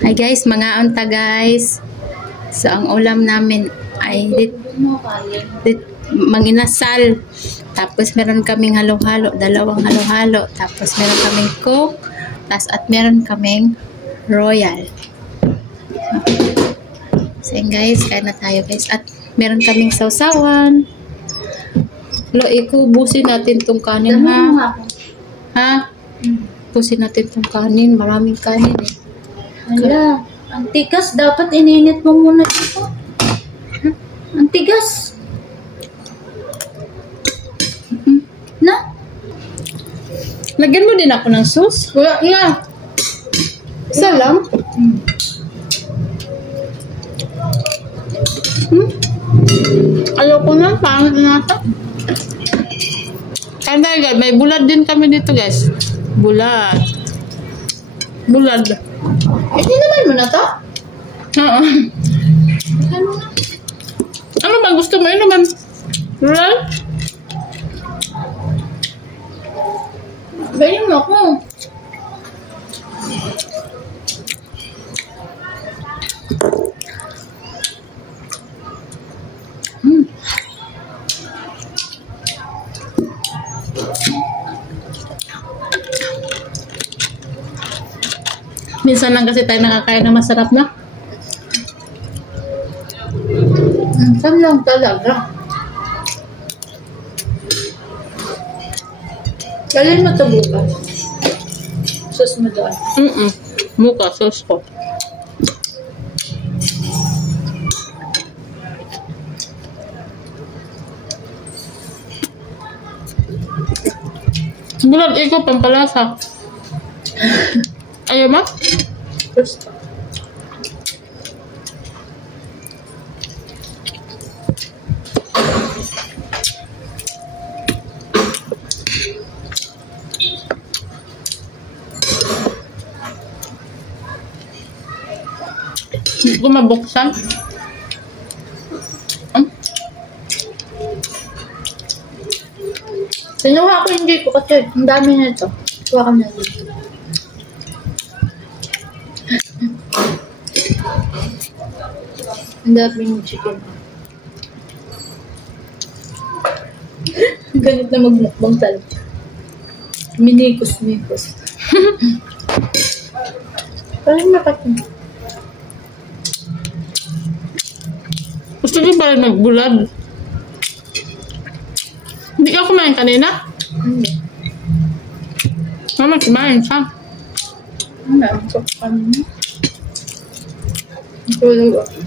Hi guys, mga unta guys. So ang ulam namin ay manginasal. Tapos meron kaming halo-halo, dalawang halo-halo. Tapos meron kaming coke. At meron kaming royal. So yun guys, kaya na tayo guys. At meron kaming sausawan. Lo, ikubusin natin tong kanin ha. Ha? Busin natin tong kanin. Maraming kanin eh. Hala, ang tigas. Dapat ininit mo muna ito. Ang tigas. Na? Lagyan mo din ako ng sauce. Wala, yeah. Isa lang. Ayoko na. Pangit na ito. Kaya guys, may bulad din kami dito guys. Bulad. Bulad. Hindi naman mo na to? Oo. Ano ba gusto mo? Ano naman? Bulad? Ganyan mo ako. Minsan lang kasi tayo nakakain na masarap na. Minsan lang talaga. Galin mo ito bukas. Sus mo doon. Mukha, sauce ko. Bulad, ikaw pampalasa. Ayaw mo? Gusto. Hindi ko mabuksan. Sinuha ko hindi ko kasi ang dami na ito. Kuha ka na dito. Ang dami ng chicken. Ganit na magmukbang talaga. Minikos. Parang nakatin. Gusto ko pa rin magbulad. Hindi ka kumain kanina? Hindi. Mama, kumain ka. Ang dami ko kanina. Tulog ako.